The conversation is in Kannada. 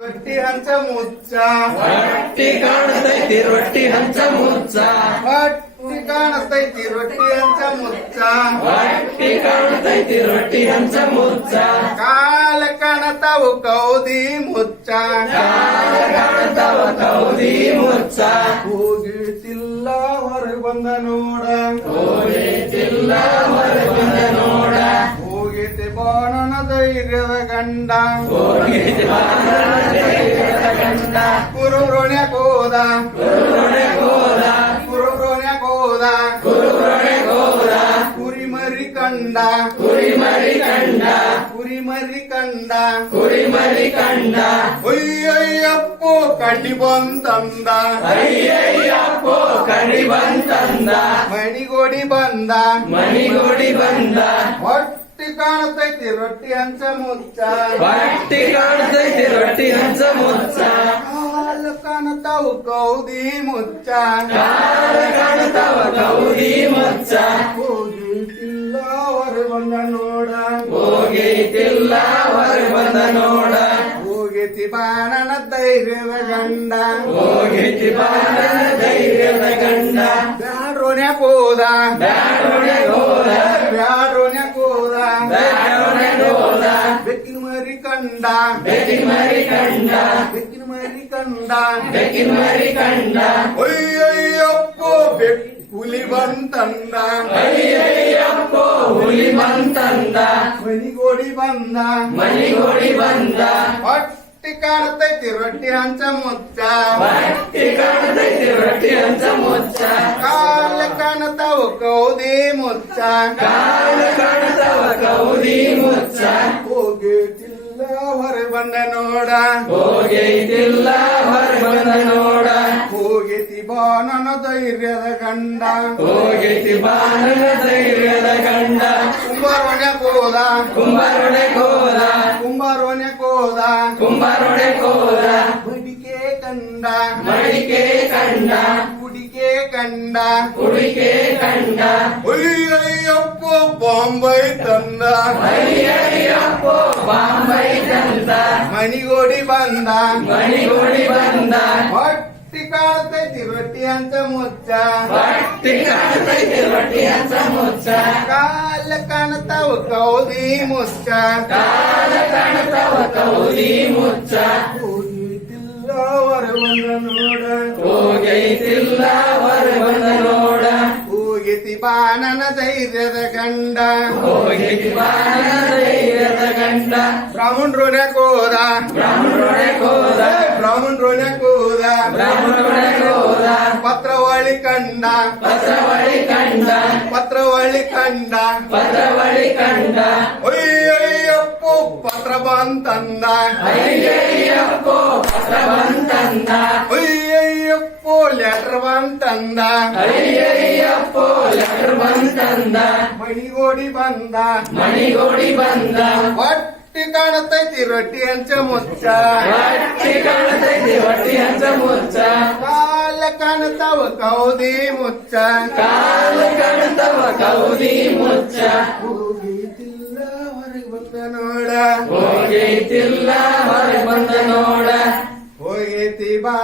ರೊಟ್ಟಿ ಹಂಚ ಮುಚ್ಚ ಹೊಟ್ಟಿ ಕಾಣತೈತಿ ರೊಟ್ಟಿ ಹಂಚ ಮುಚ್ಚ ಹೊಟ್ಟಿ ಕಾಣತೈತಿ ರೊಟ್ಟಿ ಹಂಚ ಮುಚ್ಚ ಹೊಟ್ಟಿ ಕಾಣತೈತಿ ರೊಟ್ಟಿ ಹಂಚ ಮುಚ್ಚ ಕಾಲ ಕಾಣತಾವು ಕೌದಿ ಮುಚ್ಚ ಕಾಲ ಕಾಣತಾವ ಕೌದಿ ಮುಚ್ಚ ಹೋಗಿತಿಲ್ಲ ಹೊರಗೆ ಬಂದ ನೋಡ ಹೋಗಿತಿಲ್ಲ ಹೊರಗೆ ಬಂದ ನೋಡ ಹೋಗಿತಿ ಬಾಣನ ಧೈರ್ಯದ ಗಂಡ ಹೋಗಿತಿ ಬಾಣದ ಗಂಡ ಕುರುಬ್ರೋಣ್ಯಾಕ ಹೋದ ಕುರುಬ್ರೋಣ್ಯಾಕ ಹೋದ ಕುರುಬ್ರೋಣ್ಯಾಕ ಹೋದ ಕುರುಬ್ರೋಣ್ಯಾಕ ಹೋದ ಕುರಿಮರಿ ಕಂಡ ಕುರಿಮರಿ ಕಂಡ ಕುರಿಮರಿ ಕಂಡ ಕುರಿಮರಿ ಕಂಡ ಅಯ್ಯಯ್ಯಪ್ಪೋ ಕಡ್ಡಿ ಬಂತಂದ ಅಯ್ಯಯ್ಯಪ್ಪೋ ಕಡಿ ಬಂತಂದ ಮಣಿಗೋಡಿ ಬಂದ ಮನಿಗೋಡಿ ಬಂದ ಹೊಟ್ಟಿ ಕಾಣತೈತಿ ರೊಟ್ಟಿ ಹಂಚ ಮುಚ್ಚ ಹೊಟ್ಟಿ ಕಾಣತೈತಿ ರೊಟ್ಟಿ ಹಂಚ ಮುಚ್ಚ ಕಾಲು ಕಾಣತಾವು ಕೌದಿ ಮುಚ್ಚ ಕಾಲ ಕಾಣತಾವ ಕೌದಿ ಮುಚ್ಚ ಹೋಗಿತಿಲ್ಲ ಹೊರ ಬಂದ ನೋಡ ಹೋಗೈತಿಲ್ಲ ಹೊರಗೆ ಬಂದ ನೋಡ ಹೋಗಿತಿ ಬಾಣನ ಧೈರ್ಯದ ಗಂಡ ಹೋಗೈತಿ ಬಾಣ ಧೈರ್ಯದ ಗಂಡ ಬ್ಯಾಡ್ರೋನ್ಯಾಕ ಹೋದ ಬ್ಯಾಡೋಣ್ಯಾಗ ಹೋದ ಬ್ಯಾಡ್ರೋನ್ಯಾಕ ಹೋದ ಬ್ಯಾಡೋಣ್ಯಾಗ ಹೋದ ಬೆಕ್ಕಿನ ಮರಿ ಕಂಡ ಬೆಕ್ಕಿನ ಮರಿ ಕಂಡ ಬೆಕ್ಕಿನ ಮರಿ ಕಂಡ ಬೆಕ್ಕಿನ ಮರಿ ಕಂಡ ಅಯ್ಯಯ್ಯಪ್ಪೋ ಬೆಕ್ ಹುಲಿ ಬಂತಂದ ಅಯ್ಯಯ್ಯಪ್ಪೋ ಹುಲಿ ಬಂತಂದ ಮನಿಗೋಡಿ ಬಂದ ಮನಿಗೋಡಿ ಬಂದ ಹೊಟ್ಟಿ ಕಾಣತೈತಿ ರೊಟ್ಟಿ ಹಂಚ ಮುಚ್ಚ ಹೊಟ್ಟಿ ಕಾಣತೈತಿ ರೊಟ್ಟಿ ಹಂಚ ಮುಚ್ಚ ಕಾಲ ಕಾಣತಾವು ಕೌದಿ ಮುಚ್ಚ ಕಾಲ ಕಾಣತಾವ ಕೌದಿ ಮುಚ್ಚ ಹೋಗಿತಿಲ್ಲ ಹೊರ ಬಂದ ನೋಡ ಹೋಗೈತಿಲ್ಲ ಹೊರಗೆ ಬಂದ ನೋಡ ಹೋಗಿತಿ ಬಾಣನ ಧೈರ್ಯದ ಗಂಡ ಹೋಗೈತಿ ಬಾಣನ ಧೈರ್ಯದ ಗಂಡ ಕುಂಬಾರೋಣ್ಯಾಕ ಹೋದ ಕುಂಬಾರೊಡೆಗೆ ಹೋದ ಕುಂಬಾರೋಣ್ಯಾಕ ಹೋದ ಕುಂಬಾರೊಡೆಗೆ ಹೋದ ಬಡಿಕೆ ಕಂಡ ಮಡಿಕೆ ಕಂಡ ಕುಡಿಕೆ ಕಂಡ ಕುಡಿಕೆ ಕಂಡ ಅಯ್ಯಯ್ಯಪ್ಪೋ ಬಾಂಬೈ ತಂದ ಅಯ್ಯಯ್ಯಪ್ಪೋ ಬಾಂಬೈ ತಂದ ಮನಿಗೋಡಿ ಬಂದ ಮನಿಗೋಡಿ ಬಂದ ಹೊಟ್ಟಿ ಕಾಣತೈತಿ ರೊಟ್ಟಿ ಹಂಚ ಮುಚ್ಚ ಹೊಟ್ಟಿ ಕಾಣತೈತಿ ರೊಟ್ಟಿ ಹಂಚ ಮುಚ್ಚ ಕಾಲ ಕಾಣತಾವು ಕೌದಿ ಮುಚ್ಚ ಕಾಲ ಕಾಣತಾವ ಕೌದಿ ಮುಚ್ಚ ಹೋಗಿತಿಲ್ಲ ಹೊರ ಬಂದ ನೋಡ ಹೋಗೈತಿಲ್ಲ ಹೊರಗೆ ಬಂದ ನೋಡ ಹೋಗಿತಿ ಬಾಣನ ಧೈರ್ಯದ ಗಂಡ ಹೋಗೈತಿ ಬಾಣನ ಧೈರ್ಯದ ಗಂಡ ಬ್ರಾಹ್ಮಣರೋಣ್ಯಾಕ ಹೋದ ಬ್ರಾಹ್ಮಣರೊಡೆಗೆ ಹೋದ ಬ್ರಾಹ್ಮಣರೋಣ್ಯಾಕ ಹೋದ ಬ್ರಾಹ್ಮಣರೊಡೆಗೆ ಹೋದ ಪತ್ರವಳಿ ಕಂಡ ಪತ್ರವಳಿ ಕಂಡ ಪತ್ರವಳಿ ಕಂಡ ಪತ್ರವಳಿ ಕಂಡ ಅಯ್ಯಯ್ಯಪ್ಪೋ ಪತ್ರ ಬಂತಂದ ಅಯ್ಯಯ್ಯಪ್ಪೋ ಪತ್ರ ಬಂತಂದ ಅಯ್ಯಯ್ಯಪ್ಪೋ ಲೆಟರ್ ಬಂತಂದ ಅಯ್ಯಯ್ಯಪ್ಪೋ ಲೆಟರ್ ಬಂತಂದ ಮಣಿಗೋಡಿ ಬಂದ ಮಣಿಗೋಡಿ ಬಂದ ಹೊಟ್ಟಿ ಕಾಣತೈತಿ ರೊಟ್ಟಿ ಹಂಚ ಮುಚ್ಚ ಹೊಟ್ಟಿ ಕಾಣತೈತಿ ಹೊಟ್ಟಿ ಹಂಚ ಮುಚ್ಚ ಕಾಲ ಕಾಣತಾವ ಕೌದಿ ಮುಚ್ಚ ಕಾಲ ಕಾಣತಾವ ಕೌದಿ ಮುಚ್ಚ ಹೋಗಿತಿಲ್ಲ ಹೊರಗೆ ಬಂದ ನೋಡ ಹೋಗೈತಿಲ್ಲ ಹೊರಗೆ ಬಂದ ನೋಡ ಹೋಗೈತಿ ಬಾ